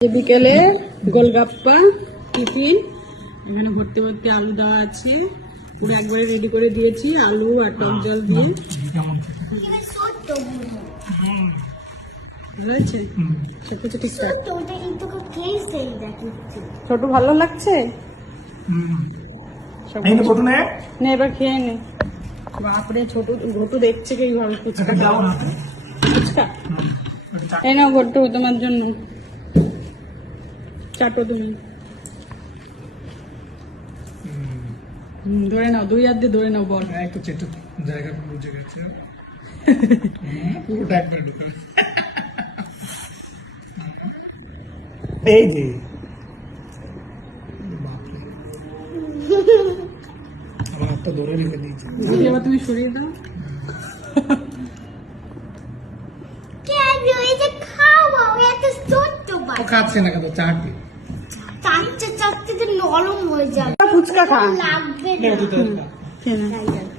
বিকেলে গোলগাপ্পা টিফিন এখানে ভর্তি ভর্তি আলু দেওয়া আছে, পুরো একবারে রেডি করে দিয়েছি আলু আর টক জল দিয়ে। হয়েছে সবকিছু ঠিকঠাক। ছোট ভালো লাগছে নে, এবার খেয়ে নে। বাপরে ছোট ঘটু দেখছে কি ঘর ফুচকা ফুচকা এই নাও ঘটু তোমার জন্য, চাটো তুমি। ধরে নাও, দুই হাত দিয়ে ধরে নাও বল। একটু চেটে জায়গা বুঝে গেছে পুরোটা একবার ঢুকা। এই যে বাপরে আমার হাতটা ধরে রেখে দিয়েছে। এবার তুমি সরিয়ে দাও। খাচ্ছে না কেন চাটবে, চাটতে চাটতে নরম হয়ে যাবে। ফুচকা খা লাগবে খেয়ে খেয়ে নে।